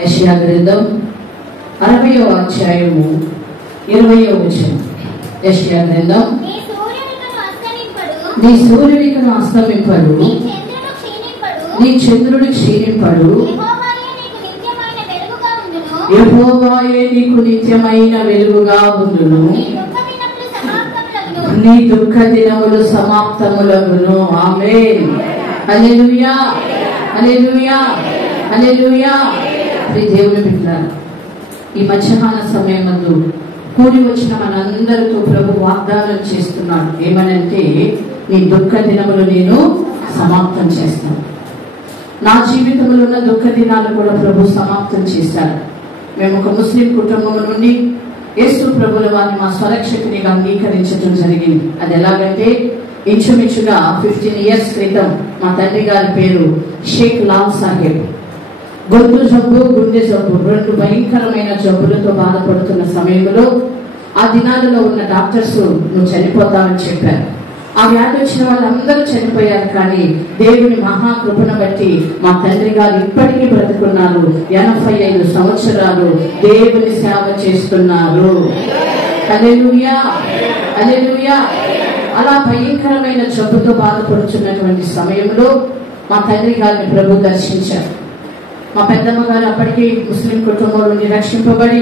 యెషయా గ్రంథం 60వ అధ్యాయము 20వ వచనం. యెషయా గ్రంథం, నీ సూర్యుడికను అస్తమింపడు, నీ చంద్రుడు క్షీణింపడు, యెహోవాయే నీకు నిత్యమైన వెలుగుగా ఉండును, నీ దుఃఖ దినములు సమాప్తములగును. ఆమేన్. హల్లెలూయా, హల్లెలూయా, హల్లెలూయా. దేవుని బిడ్డలారా, ఈ మధ్యాహ్న సమయమందు కూడి వచ్చిన మనందరితో ప్రభు వాగ్దానం చేస్తున్నాడు. ఏమనంటే, నీ దుఃఖ దినములు నేను సమాప్తం చేస్తాను. నా జీవితంలో ఉన్న దుఃఖ దినాలు కూడా ప్రభు సమాప్తం చేశాడు. మేము ఒక ముస్లిం కుటుంబం నుండి యేసు ప్రభుల వారిని మా స్వరక్షకునిగా అంగీకరించడం జరిగింది. అది ఎలాగంటే, ఇంచుమించుగా 15 years క్రితం మా తండ్రి గారి పేరు షేక్ లాల్ సాహెబ్. గొంతు జబ్బు, గుండె జబ్బు, 2 భయంకరమైన జబ్బులతో బాధపడుతున్న సమయంలో ఆ దినాలలో ఉన్న డాక్టర్స్ నువ్వు చనిపోతావని చెప్పారు. ఆ వ్యాధి వచ్చిన వాళ్ళందరూ చనిపోయారు. కానీ దేవుని మహాకృపను బట్టి మా తండ్రి గారు ఇప్పటికీ బ్రతుకున్నారు. 85 సంవత్సరాలు దేవుని సేవ చేస్తున్నారు. హల్లెలూయా, హల్లెలూయా. అలా భయంకరమైన జబ్బుతో బాధపడుతున్నటువంటి సమయంలో మా తండ్రి గారిని ప్రభు దర్శించారు. మా పెద్దమ్మ గారు అప్పటికి ముస్లిం కుటుంబం నుండి రక్షింపబడి,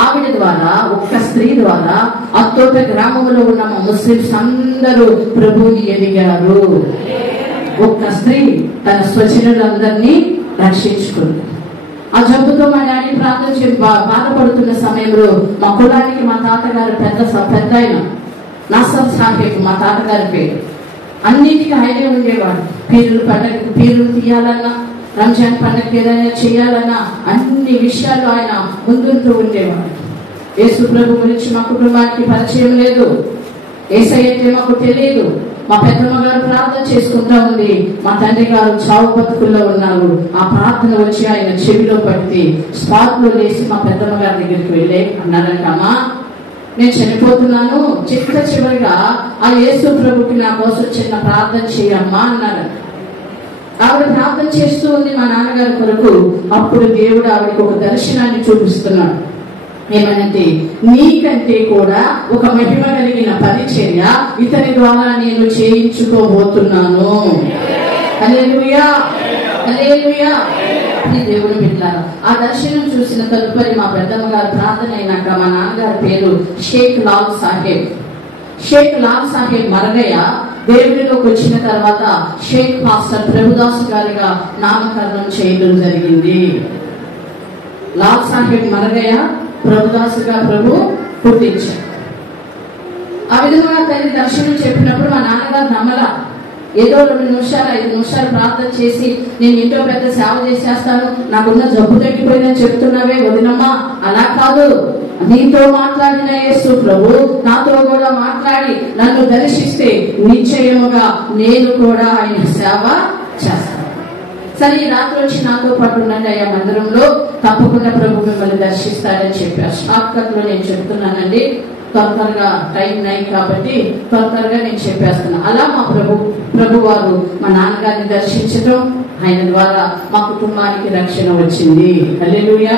ఆవిడ ద్వారా, ఒక్క స్త్రీ ద్వారా అత్తోట గ్రామంలో ఉన్న మా ముస్లింస్ అందరూ ప్రభువుని ఎదిగారు. ఒక్క స్త్రీ తన స్వజనులందరినీ రక్షించుకుంది. ఆ జబ్బుతో మా డాడీ ప్రార్థన బాధపడుతున్న సమయంలో మా కులానికి మా తాతగారు పెద్ద ఆయన నాసర్ సాహెబ్, మా తాతగారి పేరు. అన్నిటికీ ఆయనే ఉండేవాడు. పీరులు పండగకి పీరులు తీయాలన్నా, రంజాన్ పండగకి ఏదైనా చేయాలన్నా అన్ని విషయాలు ఆయన ముందుంటూ ఉండేవాడు. యేసు ప్రభు గురించి మా కుటుంబానికి పరిచయం లేదు. యేసయ్య అంటే మాకు తెలియదు. మా పెద్దమ్మ గారు ప్రార్థన చేసుకుంటా ఉంది. మా తండ్రి గారు చావు బతుకుల్లో ఉన్నారు. ఆ ప్రార్థన వచ్చి ఆయన చెవిలో పట్టి స్పాట్ లో లేచి మా పెద్దమ్మ గారి దగ్గరికి వెళ్ళి అన్నారంటమ్మా, నేను చనిపోతున్నాను, చివరిగా ఆ యేసు ప్రభుకి నా కోసం చిన్న ప్రార్థన చేయమ్మా అన్నారు. ఆవిడ ప్రార్థన చేస్తూ ఉంది మా నాన్నగారి కొరకు. అప్పుడు దేవుడు ఆవిడకి ఒక దర్శనాన్ని చూపిస్తున్నాడు. ఏమనంటే, నీకంటే కూడా ఒక మహిమ కలిగిన పరిచర్య ఇతని ద్వారా నేను చేయించుకోబోతున్నాను. హల్లెలూయా, హల్లెలూయా. దేవుని బిడ్డలారా, ఆ దర్శనం చూసిన తదుపరి మా పెద్దమ్మ గారు ప్రార్థన అయినాక మా నాన్నగారి పేరు షేక్ లాల్ సాహెబ్. షేక్ లాల్ సాహెబ్ మరగయ్య దేవుడిలోకి వచ్చిన తర్వాత షేక్ పాస్టర్ ప్రభుదాస్ గారిగా నామకరణం చేయడం జరిగింది. లాల్ సాహెబ్ మరగయ్య ప్రభుదాస్ గా ప్రభు పుట్టించారు. ఆ విధంగా తల్లి దర్శనం చెప్పినప్పుడు మా నాన్నగారు నమ్మలా. ఏదో 2 నిమిషాలు 5 నిమిషాలు ప్రార్థన చేసి నేను ఇంట్లో పెద్ద సేవ చేసేస్తాను, నాకున్న జబ్బు తగ్గిపోయిందని చెప్తున్నావే వదినమ్మా, అలా కాదు. నీతో మాట్లాడిన యేసు ప్రభు నాతో కూడా మాట్లాడి నన్ను దర్శిస్తే నిశ్చయముగా నేను కూడా ఆయన సేవ చేస్తాను. సరే, ఈ రాత్రి వచ్చి నాతో పాటు ఉండండి అయ్యా మందిరంలో, తప్పకుండా ప్రభు మిమ్మల్ని దర్శిస్తారని చెప్పారు. షార్ట్ కట్ లో నేను చెప్తున్నానండి, త్వరగా టైం నై కాబట్టి త్వరగా నేను చెప్పేస్తున్నా. అలా మా ప్రభు వారు మా నాన్నగారిని దర్శించడం, ఆయన ద్వారా మా కుటుంబానికి రక్షణ వచ్చింది. హల్లెలూయా.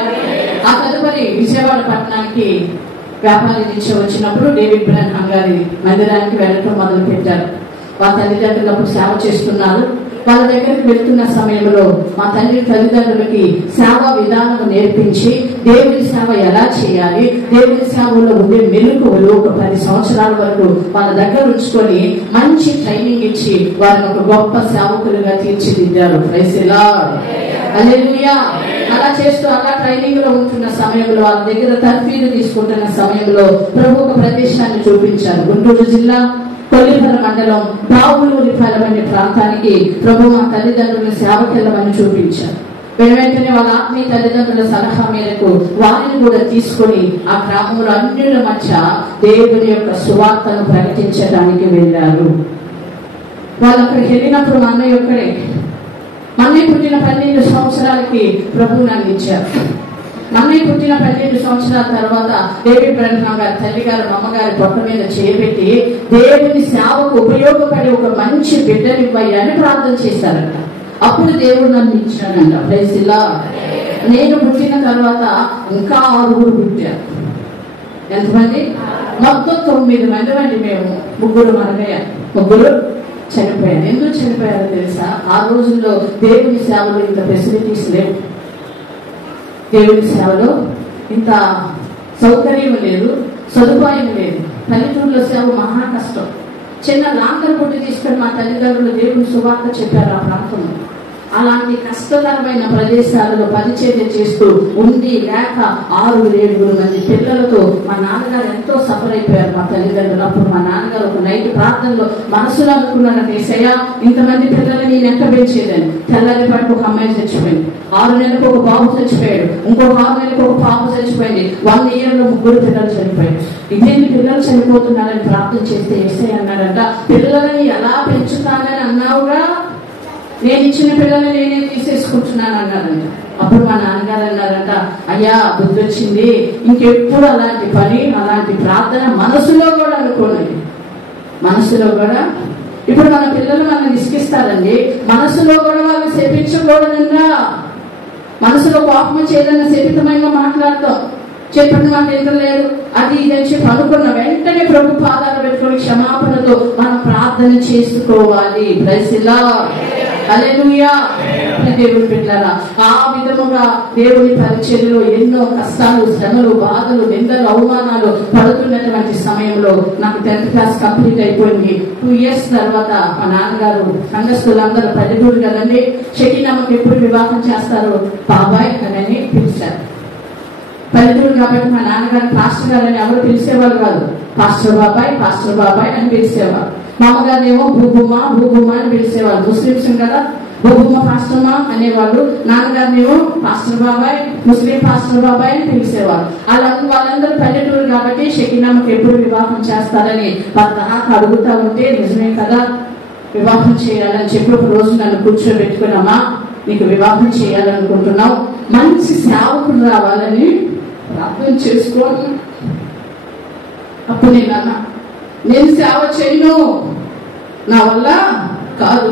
ఆ తదుపరి విజయవాడ పట్టణానికి వ్యాపారి నుంచి వచ్చినప్పుడు డేవిడ్ బ్రన్హాం గారి మందిరానికి వెళ్ళటం మొదలు పెట్టారు. వాళ్ళ తల్లిదండ్రులు అప్పుడు సేవ చేస్తున్నారు. వాళ్ళ దగ్గరికి వెళ్తున్న సమయంలో మా తండ్రి తల్లిదండ్రులకి సేవ విధానం నేర్పించి దేవుని సేవ ఎలా చేయాలి, దేవుని సేవలో ఉండే మెలకువలు ఒక 10 సంవత్సరాల వరకు వాళ్ళ దగ్గర ఉంచుకొని మంచి ట్రైనింగ్ ఇచ్చి వారిని ఒక గొప్ప సేవకులుగా తీర్చిదిద్దారు. ప్రైజ్ ది లార్డ్, హల్లెలూయా. అలా చేస్తూ అలా ట్రైనింగ్ లో ఉంటున్న సమయంలో వాళ్ళ దగ్గర తర్ఫీదు తీసుకుంటున్న సమయంలో ప్రభు ఒక ప్రదేశాన్ని చూపించారు. గుంటూరు జిల్లా కొల్లిపర మండలం పావులూరిపాలెం అనే ప్రాంతానికి ప్రభు మా తల్లిదండ్రుల సేవకెళ్ళమని చూపించారు. వెంటనే వాళ్ళ ఆత్మీయ తల్లిదండ్రుల సలహా మేరకు వారిని కూడా తీసుకొని ఆ గ్రామంలో అన్యుల మధ్య దేవుని యొక్క సువార్తను ప్రకటించడానికి వెళ్ళారు. వాళ్ళు అక్కడికి వెళ్ళినప్పుడు మా అన్నయ్య ఒక్కడే. మా అన్నయ్య పుట్టిన 12 సంవత్సరాలకి ప్రభు నన్ను ఇచ్చారు. మమ్మీ పుట్టిన 12 సంవత్సరాల తర్వాత డేవిడ్ బ్రన్హాం గారి తల్లి గారు అమ్మగారి పొట్ట మీద చేపెట్టి దేవుని సేవకు ఉపయోగపడే ఒక మంచి బిడ్డనివ్వయ్యని ప్రార్థన చేశారంట. అప్పుడు దేవుడు నన్ను ఇచ్చాడంట. Praise the lord. నేను పుట్టిన తర్వాత ఇంకా 6 పుట్టారు. ఎంతమంది? మొత్తం 9 మంది అండి. మేము 3 మనమయ్యారు, 3 చనిపోయారు. ఎందుకు చనిపోయారో తెలుసా? ఆ రోజుల్లో దేవుని సేవలో ఇంత ఫెసిలిటీస్ లేవు, దేవుని సేవలో ఇంత సౌకర్యం లేదు, సదుపాయం లేదు. పల్లెటూరులో సేవ మహా కష్టం. చిన్న లాంతర్ బొట్టు తీసుకొని మా తల్లిదండ్రులు దేవుని సువార్త చెప్పారు ఆ ప్రాంతంలో. అలాంటి కష్టకరమైన ప్రదేశాలలో పరిచర్య చేస్తూ ఉండి లేక 6-7 మంది పిల్లలతో మా నాన్నగారు ఎంతో సఫర్ అయిపోయారు మా తల్లిదండ్రులు. అప్పుడు మా నాన్నగారు ఒక నైట్ ప్రార్థనలో మనసులో అనుకున్నాను, ఏసయ్యా ఇంతమంది పిల్లల్ని నేను ఎంత పెంచేదని. తెల్లారి పట్టుకు ఒక అమ్మాయి చచ్చిపోయింది, 6 నెలలకు ఒక బాబు చచ్చిపోయాడు, ఇంకొక 6 నెలలకు ఒక పాప చచ్చిపోయింది, 1 yearలో 3 పిల్లలు చనిపోయారు. ఇదేంటి పిల్లలు చనిపోతున్నారని ప్రార్థన చేస్తే ఏసయ్య అన్నాడంట, పిల్లలని ఎలా పెంచుతానని అన్నావుగా, నేను ఇచ్చిన పిల్లల్ని నేనే తీసేసుకుంటున్నాను అన్నారంట. అప్పుడు మా నాన్నగారు అన్నారంట, అయ్యా బుద్ధి వచ్చింది, ఇంకెప్పుడు అలాంటి పని అలాంటి ప్రార్థన మనసులో కూడా అనుకోండి. మనసులో కూడా ఇప్పుడు మన పిల్లలు మనల్ని విసిగిస్తారండి, మనసులో కూడా వాళ్ళు శపించకూడదంగా. మనసులో కోపం చేయదన్న శపితమైన మాట్లాడతాం, చెప్పండి మాకు ఎంత లేదు అది ఇది అని చెప్పి అనుకున్న వెంటనే ప్రభు పాదాలు పెట్టుకొని క్షమాపణతో మనం ప్రార్థన చేసుకోవాలి. ప్రైజ్ ది లార్డ్, హల్లెలూయా. దేవుని బిడ్డలారా, ఆ విధముగా దేవుని పరిచర్యలో ఎన్నో కష్టాలు, శ్రమలు, బాధలు, నిందలు, అవమానాలు పడుతున్నటువంటి సమయంలో నాకు 10th క్లాస్ కంప్లీట్ అయిపోయింది. 2 years తర్వాత మా నాన్నగారు సంఘస్థులందరూ పల్లెటూరు కదండి, షకీనమ్మకి ఎప్పుడు వివాహం చేస్తారు బాబాయ్ అని పిలిచారు. పల్లెటూరు కాబట్టి మా నాన్నగారు పాస్టర్ గారు అని ఎవరు పిలిచేవాళ్ళు కాదు, పాస్టర్ బాబాయ్ అని పిలిచేవారు. మా అమ్మగారేమో భూభుమ్మ అని పిలిచేవాళ్ళు. ముస్లింస్ కదా, భూభుమ్మ పాస్టర్మా అనేవాళ్ళు. నాన్నగారినేమో పాస్టర్ బాబాయ్, ముస్లిం పాస్టర్ బాబాయ్ అని పిలిచేవారు. వాళ్ళందరూ పల్లెటూరు కాబట్టి షకీనమ్మకి ఎప్పుడు వివాహం చేస్తారని వాళ్ళ అడుగుతా ఉంటే, నిజమే కదా వివాహం చేయాలని చెప్పి ఒక రోజు నన్ను కూర్చోబెట్టుకున్నామా, నీకు వివాహం చేయాలనుకుంటున్నావు, మంచి సేవకుడు రావాలని ప్రార్థన చేసుకోండి. అప్పుడు నేను సేవ చేయను, నా వల్ల కాదు.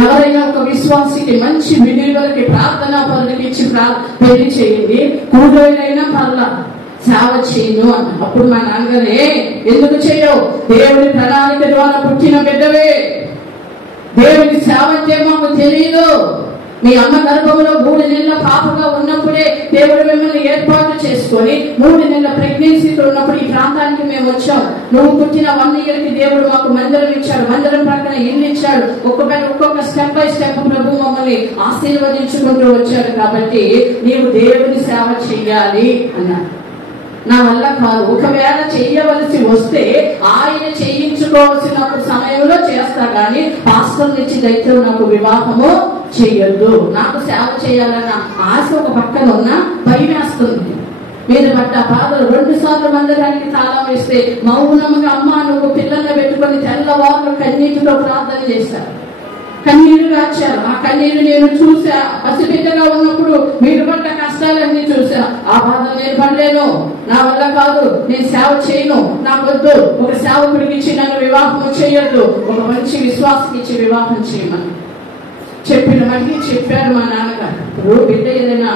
ఎవరైనా ఒక విశ్వాసికి మంచి బిలీవర్కి ప్రార్థనా పనులకి ఇచ్చి పెళ్లి చేయండి, కూడైనా పర్లా, సేవ చేయను అన్న. అప్పుడు మా నాన్నగారు, ఎందుకు చేయవు, దేవుని ప్రణాళిక ద్వారా పుట్టిన బిడ్డవే, దేవుని సేవ అంటే మాకు తెలియదు. మీ అమ్మ గర్భంలో 3 నెలల పాపగా ఉన్నప్పుడే దేవుడు మిమ్మల్ని ఏర్పాటు చేసుకొని 3 నెలల ప్రెగ్నెన్సీతో ఉన్నప్పుడు ఈ ప్రాంతానికి మేము వచ్చాం. నువ్వు పుట్టిన 1 yearకి దేవుడు మాకు మందిరం ఇచ్చాడు, మందిరం ప్రక్కన ఇల్లు ఇచ్చాడు. ఒక్కొక్క స్టెప్ బై స్టెప్ ప్రభు మమ్మల్ని ఆశీర్వదించుకుంటూ వచ్చాడు. కాబట్టి నీవు దేవుని సేవ చెయ్యాలి అన్నాడు. నా వల్ల కాదు, ఒకవేళ చెయ్యవలసి వస్తే ఆయన చేయించుకోవాల్సిన సమయంలో చేస్తా, కానీ పాస్టర్ నుంచి దైత్యం నాకు వివాహము చెయ్యొద్దు. నాకు సేవ చేయాలన్న ఆశ ఒక పక్కన ఉన్న భయం వేస్తుంది. మీద పడ్డ బాధలు 2 సార్లు మందిరానికి తాళం వేస్తే మౌనంగా అమ్మ నువ్వు పిల్లల్ని పెట్టుకొని తెల్లవారు కన్నీటితో ప్రార్థన చేశారు, కన్నీళ్లు రాచారు. ఆ కన్నీళ్లు నేను చూసా. పసిబిడ్డగా ఉన్నప్పుడు మీరు పడ్డ కష్టాలన్నీ చూసా. ఆ బాధలు నేను పడలేను, నా వల్ల కాదు, నేను సేవ చేయను, నాకొద్దు. ఒక సేవకుడికి ఇచ్చి నన్ను వివాహం చేయొద్దు, ఒక మంచి విశ్వాసకి ఇచ్చి వివాహం చేయమని చెప్పిన మళ్ళీ చెప్పారు మా నాన్నగారు. ఇప్పుడు బిడ్డ ఏదైనా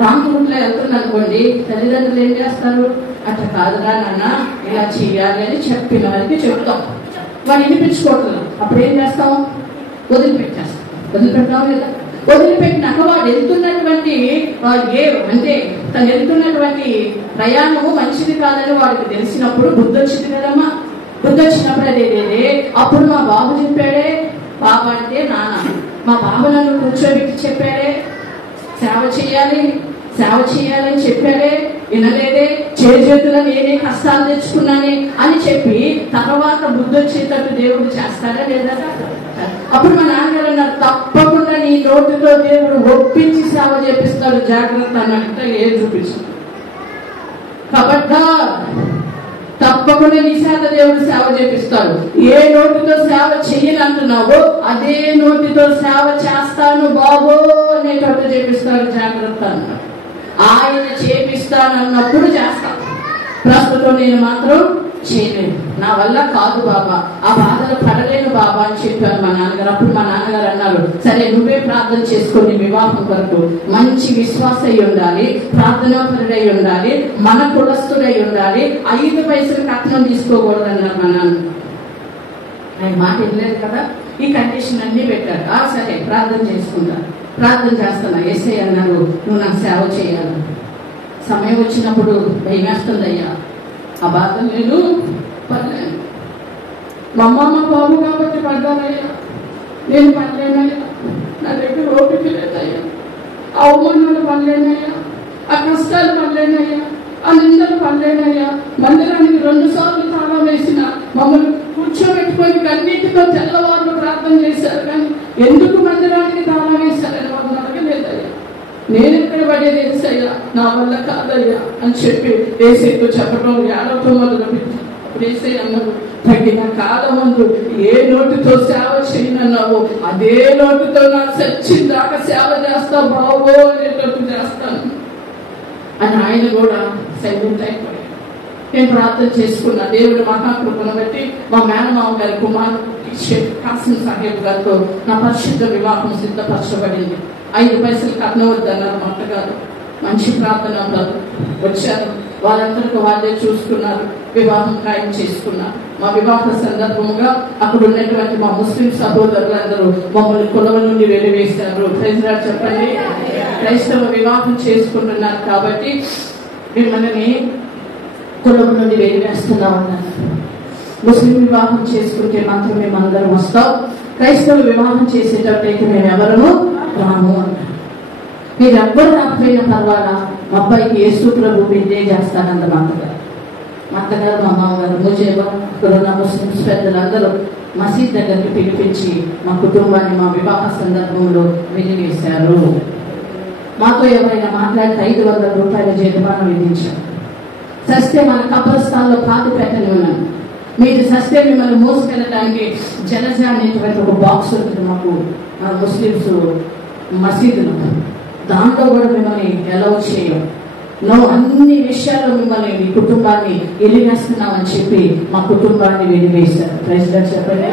రాంగ్ రూట్లో వెళ్తుంది అనుకోండి, తల్లిదండ్రులు ఏం చేస్తారు, అట్లా కాదురా నాన్న ఇలా చెయ్యాలి అని చెప్పిన వారికి చెప్తాం. వాడు వినిపించుకోవట్లేదు, అప్పుడు ఏం చేస్తాం, వదిలిపెడతాం లేదా? వదిలిపెట్టినాక వాడు వెళ్తున్నటువంటి అంటే తను వెళ్తున్నటువంటి ప్రయాణము మంచిది కాదని వాడికి తెలిసినప్పుడు బుద్ధి వచ్చింది కదమ్మా. బుద్ధి వచ్చినప్పుడు అదేదేదే అప్పుడు మా బాబు చెప్పాడే, బాబు అంటే నాన్న, మా బాబు నన్ను కూర్చోబెట్టి చెప్పాడే సేవ చేయాలని చెప్పాడే, వినలేదే, చేతుల్లో నేనే కష్టాలు తెచ్చుకున్నానే అని చెప్పి తర్వాత బుద్ధి వచ్చేటట్టు దేవుడు చేస్తాడా లేదా? అప్పుడు మా నాన్నగారు అన్నారు, తప్పకుండా నీ నోటితో దేవుడు ఒప్పించి సేవ చేపిస్తాడు, జాగ్రత్త అన్నట్టు ఏం చూపించు. కాబట్టి తప్పకుండా నీ చేత దేవుడు సేవ చేపిస్తాడు. ఏ నోటితో సేవ చెయ్యాలంటున్నావో అదే నోటితో సేవ చేస్తాను బాబో అనేటట్టు చేపిస్తాడు, జాగ్రత్త అన్నాడు. ఆయన చేపిస్తానన్నప్పుడు చేస్తాను, ప్రస్తుతం నేను మాత్రం చేయలేదు. నా వల్ల కాదు బాబా, ఆ బాధలు పడలేను బాబా అని చెప్పాను మా నాన్నగారు. అప్పుడు మా నాన్నగారు అన్నారు, సరే నువ్వే ప్రార్థన చేసుకొని వివాహం కొరకు మంచి విశ్వాస అయి ఉండాలి, ప్రార్థనాపరుడై ఉండాలి, మన కులస్తుడై ఉండాలి, 5 పైసలు కట్నం తీసుకోకూడదు అన్నారు మా నాన్న. ఆయన మాట వెళ్ళలేదు కదా, ఈ కండిషన్ అన్ని పెట్టారు. సరే ప్రార్థన చేసుకుంటా, ప్రార్థన చేస్తాను. యేసయ్య అన్నారు, నువ్వు నాకు సేవ చేయాలి. సమయం వచ్చినప్పుడు భయం వేస్తుందయ్యా, ఆ బాధ నేను పడలేను. మా అమ్మమ్మ బాబు కాబట్టి పడ్డానయ్యా, నేను పడలేనయ్యా, నా దగ్గర ఓపిక లేదయ్యా, ఆ అవమానాలు పడలేనయ్యా, ఆ కష్టాలు పడలేనయ్యా, ఆ నిందలు పడలేనయ్యా. మందిరానికి 2 సార్లు తాళం వేసిన మమ్మల్ని కూర్చోబెట్టుకొని కన్నీటితో తెల్లవారులు ప్రార్థన చేశారు, కానీ ఎందుకు మందిరానికి తాళం వేశారని వాళ్ళు అడగలేదయ్యా. నేను ఎక్కడ పడేది యేసయ్యా, నా వల్ల కాదయ్యా అని చెప్పి యేసయ్యతో చెప్పడం, ఏడవటం మొదలుపెట్టాను. యేసయ్య అన్నారు, తగిన కాలమందు ఏ నోటితో సేవ చేయనన్నావు అదే నోటితో నాకు చచ్చిందాకా సేవ చేస్తా బావో అనేటట్టు చేస్తాను అని ఆయన కూడా సైలెంట్ అయిపోయాడు. నేను ప్రార్థన చేసుకున్నా. దేవుడు మహాకృపను బట్టి మా మేనమామ గారి కుమారుడు కాసిం సాహెబ్ గారితో నా పరిశుద్ధ వివాహం సిద్ధపరచబడింది. 5 పైసలు కట్నం వద్దన్నారు మా అత్తగారు. మంచి ప్రార్థన వచ్చారు, వాళ్ళందరికీ వాళ్ళే చూసుకున్నారు, వివాహం ఖాయం చేసుకున్నారు. మా వివాహ సందర్భంగా అక్కడ ఉన్నటువంటి మా ముస్లిం సహోదరులందరూ మమ్మల్ని కులం నుండి వెలివేశారు. ప్రైజ్లార్డ్ చెప్పండి. క్రైస్తవ వివాహం చేసుకుంటున్నారు కాబట్టి మిమ్మల్ని కులం నుండి వెలివేస్తున్నామన్నారు. ముస్లిం వివాహం చేసుకుంటే మాత్రం మేము అందరం వస్తాం, క్రైస్తవ వివాహం చేసేటట్టయితే మేము ఎవరము రాము అన్నారు. మీరు ఎవ్వరు రాకపోయినా పర్వాలా, మా అబ్బాయికి యేసు ప్రభు బిడ్డే చేస్తానంద మా అత్తగారు. మా అత్తగారు, మా మామగారు, ముజేబా, ఇక్కడున్న ముస్లిమ్స్ పెద్దలందరూ మసీద్ దగ్గరికి పిలిపించి మా కుటుంబాన్ని మా వివాహ సందర్భంలో వెలివేశారు. మాతో ఎవరైనా మాట్లాడితే 500 రూపాయల జరిమానా విధించారు. సస్తే మన కబ్రస్థాన్లో పాతి పెట్టని ఉన్నాను. మీరు సస్తే మిమ్మల్ని మోసుకెళ్ళడానికి జలజ అనేటువంటి ఒక బాక్స్ ఉంటుంది మాకు ముస్లిమ్స్ మసీదులో, దాంట్లో కూడా మిమ్మల్ని అలౌ చేయం. అన్ని విషయాల్లో మిమ్మల్ని మీ కుటుంబాన్ని వెలివేస్తున్నామని చెప్పి మా కుటుంబాన్ని వెలివేశారు. ప్రైజ్లార్డ్ చెప్పండి.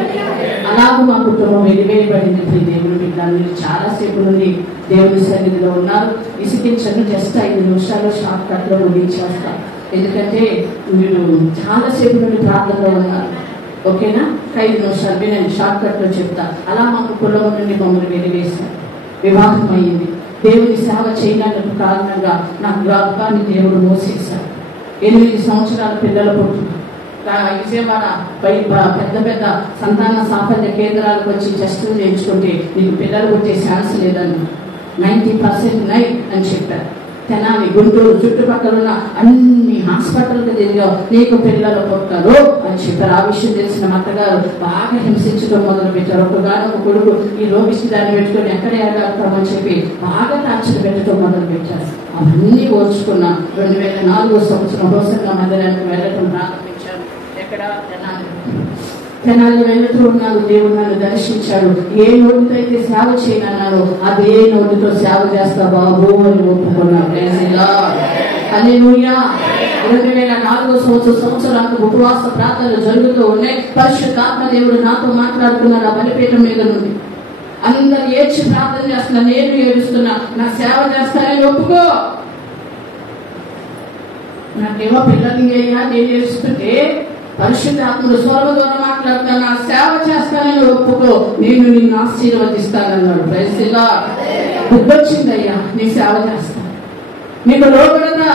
అలాగూ మా కుటుంబం వెలివేయబడింది. దేవుని బిడ్డలు చాలాసేపు నుండి దేవుని సన్నిధిలో ఉన్నారు. ఇసుకించండి, జస్ట్ 5 నిమిషాలు షార్ట్ కట్ లో ముగించేస్తాం, ఎందుకంటే మీరు చాలాసేపు నుండి ప్రార్థనలో ఉన్నారు. ఓకేనా? 5 నిమిషాలు వినండి, షార్ట్ కట్ లో చెప్తా. అలా మాకు కులం నుండి మమ్మల్ని వెలివేశారు. వివాహం అయ్యింది. దేవుని సేవ చేయడానికి కారణంగా నా గర్భాన్ని దేవుడు మోసేశాడు. 8 సంవత్సరాల పిల్లల పుట్టిన విజయవాడ పెద్ద పెద్ద సంతాన సాఫల్య కేంద్రాలకు వచ్చి టెస్టులు చేయించుకుంటే నీకు పిల్లలు పుట్టే ఛాన్స్ లేదని 90% నై అని చెప్పారు. తెనాలి, గుంటూరు చుట్టుపక్కల ఉన్న అన్ని హాస్పిటల్కి తిరిగావు, నీకు పిల్లలు పుట్టారు అని చెప్పారు. ఆ విషయం తెలిసిన అత్తగారు బాగా హింసించడం మొదలు పెట్టారు. ఒకగానొక కొడుకు ఈ రోగిష్టి దాన్ని పెట్టుకొని ఎక్కడ ఏడాడతామని చెప్పి బాగా టార్చర్ పెట్టడం మొదలు పెట్టారు. అవన్నీ ఓర్చుకున్నా 2004 సంవత్సరం హోసంగా మందిరానికి వెళ్ళటం ప్రారంభించారు. ఎక్కడ? తెనాలి వెళ్తూ ఉన్నాను. దేవుడు నన్ను దర్శించాడు. ఏ నోటితో అయితే సేవ చేయనన్నాను అదే నోటితో సేవ చేస్తా బాబు అని ఒప్పుకున్నాను. హల్లెలూయా. 2004 సంవత్సరానికి ఉపవాస ప్రార్థనలు జరుగుతూ ఉన్నాయి. పరిశుద్ధాత్మ దేవుడు నాతో మాట్లాడుతున్నాడు ఆ బలిపీఠం మీద నుండి. అందరు ఏడ్చి ప్రార్థన చేస్తున్నా, నేను ఏడుస్తున్నా. నా సేవ చేస్తానని ఒప్పుకో. నాకేమో పిల్లల్ని అయ్యా నేను ఏడుస్తుంటే పరిశుద్ధాత్ముడు స్వరం ద్వారా మాట్లాడుతున్నా, నా సేవ చేస్తానని ఒప్పుకో, నేను నిన్ను ఆశీర్వదిస్తానన్నాడు. Praise the Lord. బుద్ధొచ్చిందయ్యా, నీ సేవ చేస్తాను, నీకు లోబడదా,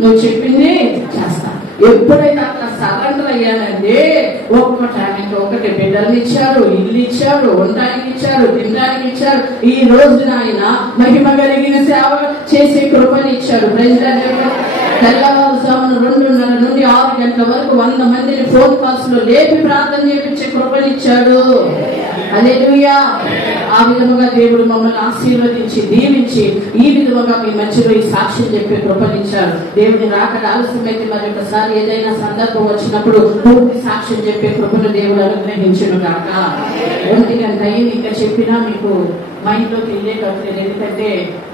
నువ్వు చెప్పింది చేస్తా. ఎప్పుడైతే అట్లా సరెండర్ అయ్యానంటే ఒకటి బిడ్డల్ని ఇచ్చాడు, ఇల్లు ఇచ్చాడు, ఉండడానికి ఇచ్చాడు, తినడానికి ఇచ్చాడు. ఈ రోజున ఆయన మహిమ కలిగిన సేవ చేసే కృపని ఇచ్చాడు. Praise the Lord. తెల్లవారుజామున 2:30 నుండి 6 గంటల వరకు 100 మందిని ఫోన్ కాల్స్ లో లేపి ప్రార్థన చేయించే కృపనిచ్చాడు. హల్లెలూయా. ఆ విధముగా దేవుడు మమ్మల్ని ఆశీర్వదించి దీవించి ఈ విధముగా మీ మధ్యలో ఈ సాక్ష్యం చెప్పే కృపనిచ్చాడు. దేవుని రాకడ ఆలస్యమైతే మరి ఒకసారి ఏదైనా సందర్భం వచ్చినప్పుడు పూర్తి సాక్ష్యం చెప్పే కృపను దేవుడు అనుగ్రహించును గాక. 1 గంట అయింది, ఇంకా చెప్పినా మీకు మైండ్ లోకి వెళ్ళేటట్లేదు, ఎందుకంటే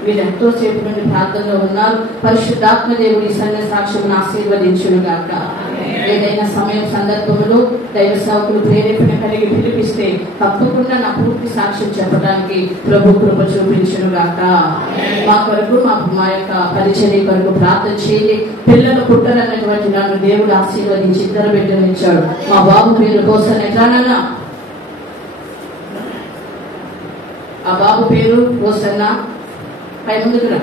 మీరు ఎంతో సేపు నుండి ప్రార్థనలో ఉన్నారు. పరిశుద్ధాత్మ దేవుడి సన్నిధి సాక్ష్యం ఆశీర్వదించును గాక. ఏదైనా సమయం సందర్భంలో దైవ సేవకులు ప్రేరేపణ కలిగి పిలిపిస్తే తప్పకుండా నా పూర్తి సాక్ష్యం చెప్పడానికి ప్రభు కృప చూపించును గాక. మా కొరకు మా యొక్క పరిచర్య కొరకు ప్రార్థన చేయండి. పిల్లలు పుట్టరన్నటువంటి నన్ను దేవుడు ఆశీర్వదించి ఇద్దరు బిడ్డనిచ్చాడు. మా బాబు పేరు కోసం ఎట్లానన్నా, ఆ బాబు పేరు కోసన్న. పై ముందుకు రా.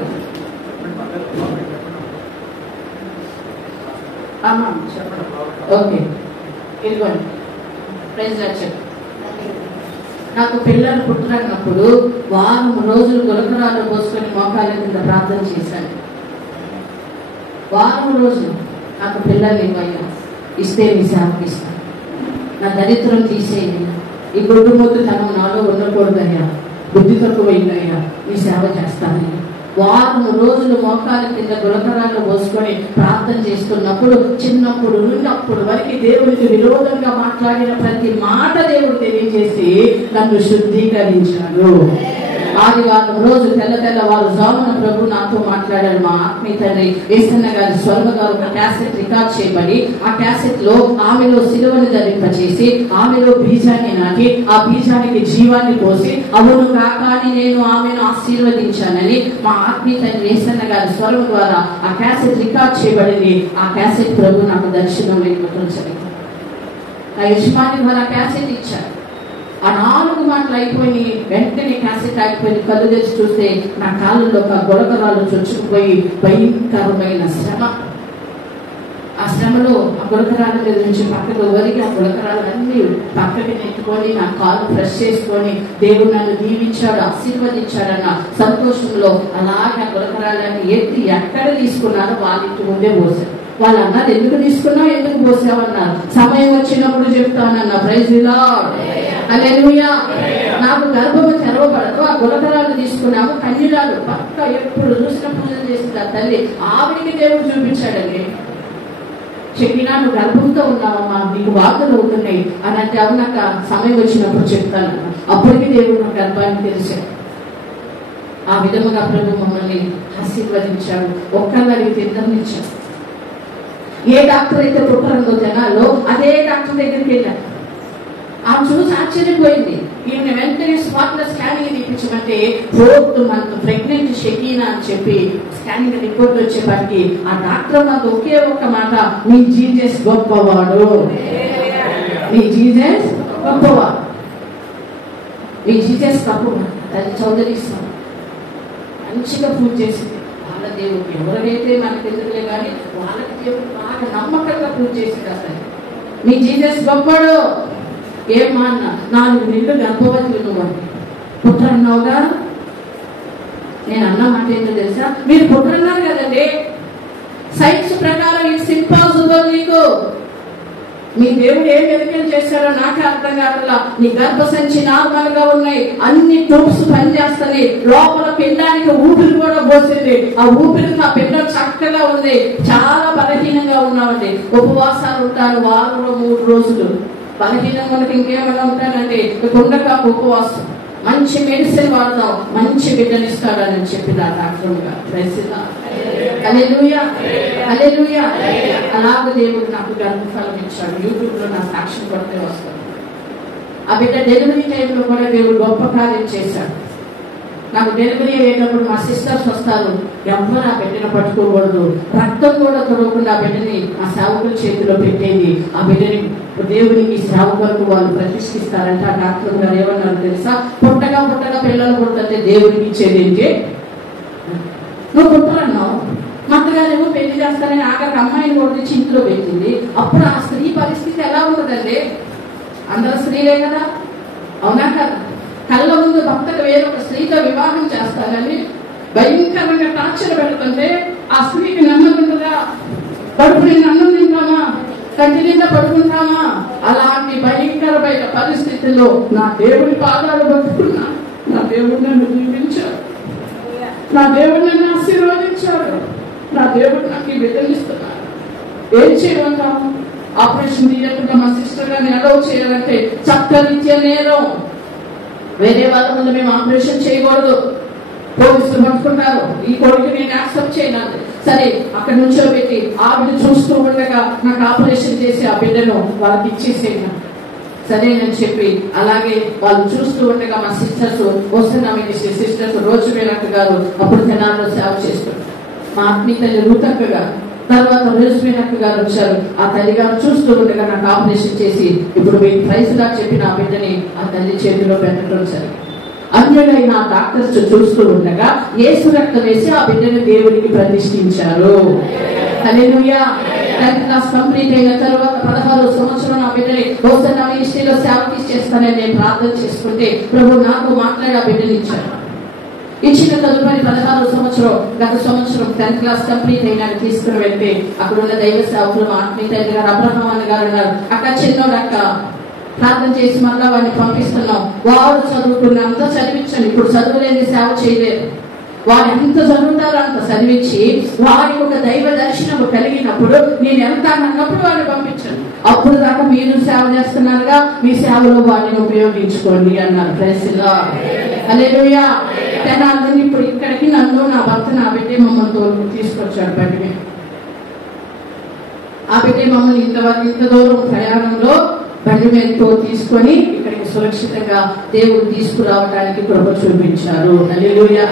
ఓకే, ఇదిగోండి. Praise Lord. నాకు పిల్లలు పుట్టరన్నప్పుడు వారం రోజులు గులకరాలు పోసుకొని మోకాళ్ళ కింద ప్రార్థన చేశాను. వారం రోజులు నాకు పిల్లలు ఇవ్వయ్యా, ఇస్తే మీ సేవకి ఇస్తాను. నా దరిద్రం తీసేయండి, ఈ గుడ్డు మొద్దుతనం నాలో ఉండకూడదయ్యా, బుద్ధి తక్కువైందయ్యా, మీ సేవ చేస్తానయ్యా. వారం రోజులు మోకాళ్ళ కింద గులకరాలు పోసుకొని ప్రార్థన చేస్తున్నప్పుడు చిన్నప్పుడు ఉన్నప్పుడు వరకు దేవునికి విరోధంగా మాట్లాడిన ప్రతి మాట దేవుడు తెలియజేసి నన్ను శుద్ధీకరించాడు. ఆదివారం రోజు తెల్లవారు జామున ప్రభు నాతో మాట్లాడాడు. మా ఆత్మీయ తండ్రి ఏసన్న గారి స్వర్గ గారు ఒక క్యాసెట్ రికార్డ్ చేయబడి, ఆ క్యాసెట్ లో ఆమెలో సిలువను ధరింపచేసి ఆమెలో బీజాన్ని నాటి ఆ బీజానికి జీవాన్ని పోసి అవును కాకాని నేను ఆమెను ఆశీర్వదించానని మా ఆత్మీయ తండ్రి ఏసన్న గారి స్వరం ద్వారా ఆ క్యాసెట్ రికార్డ్ చేయబడింది. ఆ క్యాసెట్ ప్రభు నాకు దర్శనం లేకపోతుంది. ఆ యజమాని ద్వారా క్యాసెట్ ఇచ్చారు. ఆ 4 మాటలు అయిపోయి వెంటనే క్యాసెట్ ఆగిపోయి కళ్ళు తెచ్చి చూస్తే నా కాళ్ళలో ఒక గులకరాలు చొచ్చుకుపోయి భయంకరమైన శ్రమ. ఆ శ్రమలో ఆ గులకరాల మీద నుంచి పక్కకు ఒరిగి ఆ గులకరాలన్నీ పక్కకి నెట్టుకొని నా కాలు ఫ్రెష్ చేసుకొని దేవుడు నన్ను దీవించాడు, ఆశీర్వదించాడన్న సంతోషంలో అలాగే ఆ గులకరాలని ఎత్తి ఎక్కడ తీసుకున్నారో వాళ్ళ ఇంటి ముందే పోసారు. వాళ్ళు అన్నారు, ఎందుకు తీసుకున్నావు, ఎందుకు పోసావన్నారు. సమయం వచ్చినప్పుడు చెప్తానన్నా. Praise the Lord. హల్లెలూయా. నాకు గర్భము తెరవబడదు. ఆ గులకరాలు తీసుకున్నాము. కన్యరాలు పక్క ఎప్పుడు చూసిన పూజలు చేసింది ఆ తల్లి. ఆవిడికి దేవుడు చూపించాడండి. చెప్పినా నువ్వు గర్భంతో ఉన్నావమ్మా, నీకు వార్తలు అవుతున్నాయి అని అంటే అవునాక సమయం వచ్చినప్పుడు చెప్తాను. అప్పటికి దేవుడు నా గర్భాన్ని తెలిసాడు. ఆ విధముగా ప్రభు మమ్మల్ని ఆశీర్వదించాడు. ఒక్కరిని అడిగితే ఇద్దరినిచ్చాడు. ఏ డాక్టర్ అయితే పుట్టరందో జనాల్లో అదే డాక్టర్ దగ్గరికి వెళ్ళాడు. ఆమె చూసి ఆశ్చర్యపోయింది. ఈయన వెంటనే స్పాట్లో స్కానింగ్ తీపించమంటే 4th month ప్రెగ్నెంట్ షకీనా అని చెప్పి స్కానింగ్ రిపోర్ట్ వచ్చేపాటికి ఆ డాక్టర్ నాకు ఒకే ఒక్క మాట, మీ జీజస్ గొప్పవాడు, మీ జీజస్ గొప్పవాడు, మీ జీజస్ గొప్పవాడు. అది చౌదరి మంచిగా పూజ చేసింది. వాళ్ళ దేవుడు ఎవరికైతే మనకు ఎందుకులే కానీ వాళ్ళకి దేవుడు బాగా నమ్మకంగా పూజ చేసింది. అసలు మీ జీజస్ గొప్పడు. ఏమా అన్న 4 నెలలు గర్భవతి నువ్వు పుట్టరన్నావుగా. నేను అన్న మాట ఏంటో తెలుసా, మీరు పుట్టరన్నారు కదండి, సైన్స్ ప్రకారం ఇట్స్ ఇంపాసిబుల్. నీకు మీ దేవుడు ఏం మెడికల్ చేశారో నాకే అర్థం కావట్లా. నీ గర్భసంచి నార్మల్ గా ఉన్నాయి, అన్ని ట్యూబ్స్ పనిచేస్తాయి, లోపల పిండానికి ఊపిరి కూడా పోసింది. ఆ ఊపిరి నా పిండం చక్కగా ఉంది. చాలా బలహీనంగా ఉన్నామండి. ఉపవాసాలు ఉంటాను వారంలో 3 రోజులు. బలహీనం మనకి ఇంకేమైనా ఉంటానంటే కుండగా ఉపవాసం, మంచి మెడిసిన్ వాడతాం, మంచి బిడ్డనిస్తాడని చెప్పిన డాక్టర్ గారు. హల్లెలూయా, హల్లెలూయా. అలాగే దేవుడు నాకు గర్భఫలం ఇచ్చాడు. యూట్యూబ్ లో నా సాక్ష్యం కొడితే వస్తాను. ఆ బిడ్డ డెలివరీ టైంలో కూడా దేవుడు గొప్ప కార్యం చేశాడు. నాకు డెలివరీ అయ్యేటప్పుడు మా సిస్టర్స్ వస్తారు, ఎవరు ఆ బిడ్డను పట్టుకోకూడదు, రక్తం కూడా తొడవకుండా ఆ బిడ్డని ఆ సేవకుల చేతిలో పెట్టేది. ఆ బిడ్డని దేవునికి సేవకులకు వాళ్ళు ప్రతిష్ఠిస్తారంటే ఆ డాక్టర్ గారు ఏమన్నారు తెలుసా, పుట్టగా పిల్లలు పుట్టితే దేవుడికి ఇచ్చేది ఏంటి, నువ్వు పుట్టరన్నావు, మత్తగారేమో పెళ్లి చేస్తానని ఆఖరికి అమ్మాయిని కూడా తెచ్చి ఇంట్లో పెట్టింది. అప్పుడు ఆ స్త్రీ పరిస్థితి ఎలా ఉంటుందండి? అందరూ స్త్రీలే కదా, అవునా కదా? కళ్ళ ముందు భక్తకు వేరొక స్త్రీతో వివాహం చేస్తానని భయంకరంగా టార్చర్ పెడుతుంటే ఆ స్త్రీకి నమ్మకం ఉంటుందా? కడుపు నిండా అన్నం తింటామా, కంటి నిండా పడుకుంటామా? అలాంటి భయంకరమైన పరిస్థితుల్లో నా దేవుడి పాదాలు పట్టుకున్నా. నా దేవుడు నన్ను జీవించాడు, నా దేవుడు నన్ను ఆశీర్వదించాడు, నా దేవుడు నాకు ఈ బిడ్డనిస్తున్నాడు. ఏం చేయమంటాము? ఆపరేషన్ థియేటర్గా మా సిస్టర్ గారిని అలౌ చేయాలంటే చట్టరీత్యా నేరం. వేరే వాళ్ళ ముందు మేము ఆపరేషన్ చేయకూడదు, పోలీసులు పట్టుకుంటారు. ఈ కొడుకు నేను యాక్సెప్ట్ చేయను. సరే అక్కడ నుంచోబెట్టి ఆ బిడ్డ చూస్తూ ఉండగా నాకు ఆపరేషన్ చేసి ఆ బిడ్డను వాళ్ళకి ఇచ్చేసేయను. సరేనని చెప్పి అలాగే వాళ్ళు చూస్తూ ఉండగా మా సిస్టర్స్ వస్తున్నామని సిస్టర్స్ రోజు వేలక్క గారు అప్పుడు తెనాల్లో సేవ చేస్తారు. మా ఆత్మీయ తల్లి రూతక్క గారు, తర్వాత రోజువేనక్క గారు వచ్చారు. ఆ తల్లి గారు చూస్తూ ఉండగా నాకు ఆపరేషన్ చేసి ఇప్పుడు మీకు ప్రైజ్ గా చెప్పి నా బిడ్డని ఆ తల్లి చేతిలో పెట్టడం జరిగింది. అన్యులైన డాక్టర్స్ చూస్తూ ఉండగా యేసు రక్తం వేసి ఆ బిడ్డను దేవుడికి ప్రతిష్ఠించారు. హల్లెలూయా. 10th క్లాస్ కంప్లీట్ అయిన తర్వాత 16వ సంవత్సరం నా బిడ్డని హోసన్నా మినిస్ట్రీలో సేవకి చేస్తానని నేను ప్రార్థన చేసుకుంటే ప్రభు నాకు మాట్లాడి ఆ బిడ్డని ఇచ్చారు. ఇచ్చిన తదుపరి 16వ సంవత్సరం గత సంవత్సరం 10th క్లాస్ కంప్లీట్ అయినా తీసుకుని వెళ్తే అక్కడ ఉన్న దైవ సేవకులు మా ఆత్మీయ తల్లి గారు అబ్రహాం అన్న గారు ఉన్నారు. అక్క చిన్నోడు అక్క ప్రార్థన చేసి మళ్ళా వాడిని పంపిస్తున్నాం. వాడు చదువుకున్న అంత చదివించండి, ఇప్పుడు చదువులేని సేవ చేయలేరు. వాడు ఎంత చదువుతారో అంత చదివించి వాడికి ఒక దైవ దర్శనం కలిగినప్పుడు నేను వెళ్తానన్నప్పుడు వాడిని పంపించండి. అప్పుడు దాకా మీరు సేవ చేస్తున్నారుగా, మీ సేవలో వాడిని ఉపయోగించుకోండి అన్నారు. Praise the Lord. Hallelujah. Tenali ఇప్పుడు ఇక్కడికి నన్ను నా భర్త నా బిడ్డ మమ్మల్ని తీసుకొచ్చాడు బండి మీద. ఆ బిడ్డ మమ్మల్ని ఇంత దూరం ప్రయాణంలో బండి మీద తీసుకొని ఇక్కడికి సురక్షితంగా దేవుడు తీసుకురావడానికి కృప చూపించారు. హల్లెలూయా.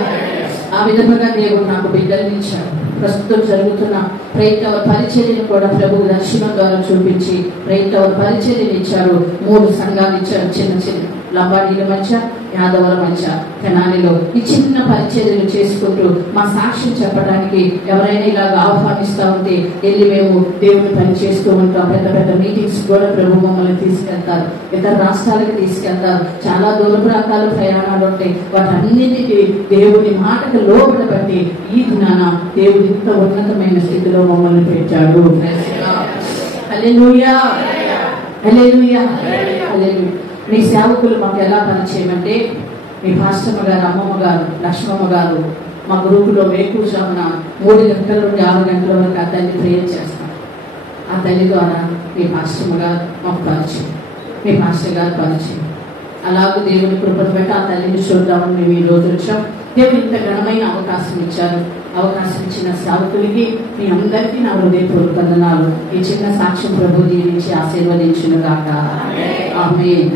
ఆ విధంగా దేవుడు నాకు బిడ్డల్ని ఇచ్చాడు. ప్రస్తుతం జరుగుతున్న ప్రయత్న పరిచర్యను కూడా ప్రభు దర్శనం ద్వారా చూపించి ప్రయత్న పరిచర్యను ఇచ్చారు. 3 సంఘాలు ఇచ్చారు, చిన్న చిన్న లంబాడీల మధ్య, యాదవుల మధ్య, తెనాలిలో ఈ చిన్న పరిచర్యలు చేసుకుంటూ మా సాక్ష్యం చెప్పడానికి ఎవరైనా ఇలాగ ఆహ్వానిస్తూ ఉంటే వెళ్ళి మేము దేవుని పని చేస్తూ ఉంటాం. పెద్ద పెద్ద మీటింగ్స్ కూడా ప్రభు మమ్మల్ని తీసుకెళ్తారు, ఇతర రాష్ట్రాలకు తీసుకెళ్తారు. చాలా దూర ప్రాంతాల ప్రయాణాలు ఉంటాయి. వాటన్నిటికీ దేవుని మాటకు లోబడబట్టి ఈ దినాన దేవుడు ఇంత ఉన్నతమైన స్థితిలో మమ్మల్ని పెట్టాడు. హల్లెలూయా. హల్లెలూయా. హల్లెలూయా. మీ సేవకులు మాకు ఎలా పరిచయం అంటే మీ పాస్టమ్మ గారు, అమ్మమ్మ గారు, లక్ష్మమ్మ గారు మా గ్రూపులో వేకుజామున 3 గంటల నుండి 6 గంటల వరకు ఆ తల్లి ప్రేయర్ చేస్తాం. ఆ తల్లి ద్వారా మీ పాస్టమ్మ గారు మాకు పరిచయం, మీ పాస్టర్ గారు పరిచయం. అలాగే దేవుని కృపను బట్టి ఆ తల్లిని చూద్దామని మేము ఈ రోజు వచ్చాం. దేవుడు ఇంత ఘనమైన అవకాశం ఇచ్చారు. అవకాశం ఇచ్చిన సేవకులకి మీ అందరికీ నా హృదయపూర్వక వందనాలు. ఈ చిన్న సాక్ష్యం ప్రభు దీవించి ఆశీర్వదించును గాక. ఆమేన్.